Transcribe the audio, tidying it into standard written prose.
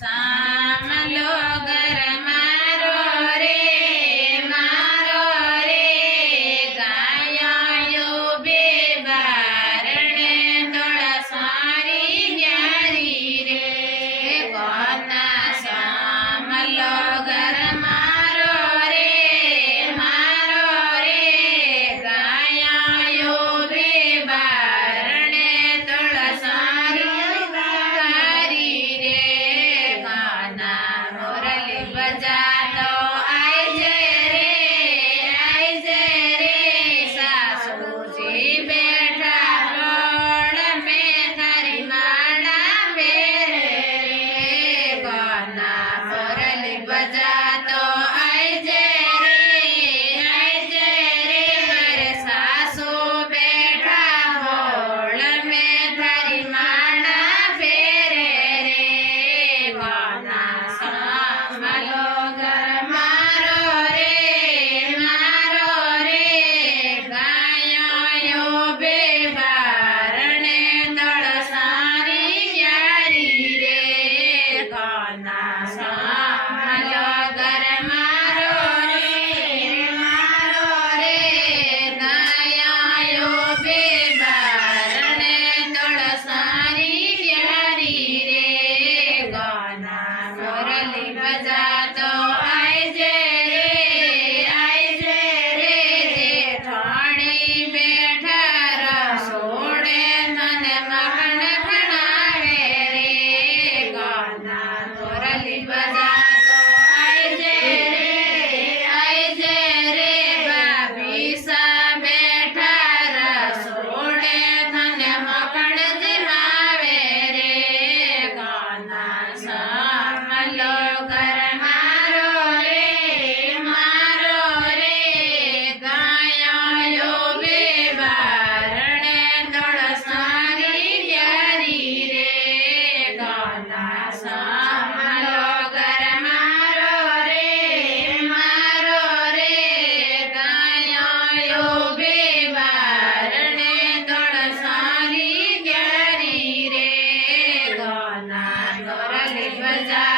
સામલો ઘર મારો રે ગાયો બે બારણે દોળ સારી ન્યારી રે કોના સામલો ઘર મારો રે ગાયો બે બારણે દોળ સારી ન્યારી રે કોના મોરલી બજાતો આઈ જે રે સાસુજી બેઠા રોડ મેં તારી માળા પહેરે રે કોના મોરલી બજાતો આઈ જે રે મારે સાસુ બેઠા રોડ મેં તારી માળા પહેરે રે કોના સામલો ઘર મારો રે ગાયો બે બારણે દળ સારી ન્યારી રે કોના સામલો ઘર મારો રે ગાયો બે બારણે દળ સારી ન્યારી રે કોના મોરલી બજાતો આઈ જે રે જેઠાણી બેઠા રસોડે મને મખણ ખણાવે રે કોના મોરલી બજાતો આઈ જે રે ભાભી સા બેઠા રસોડે તને મખણ જીમાવે રે કોના સામલો ઘર મારો રે ગાયો બે બારણે દોળ સારી ન્યારી રે કોના સામલો ઘર મારો રે ગાયો બે બારણે દોળ સારી ન્યારી રે કોના મોરલી બજા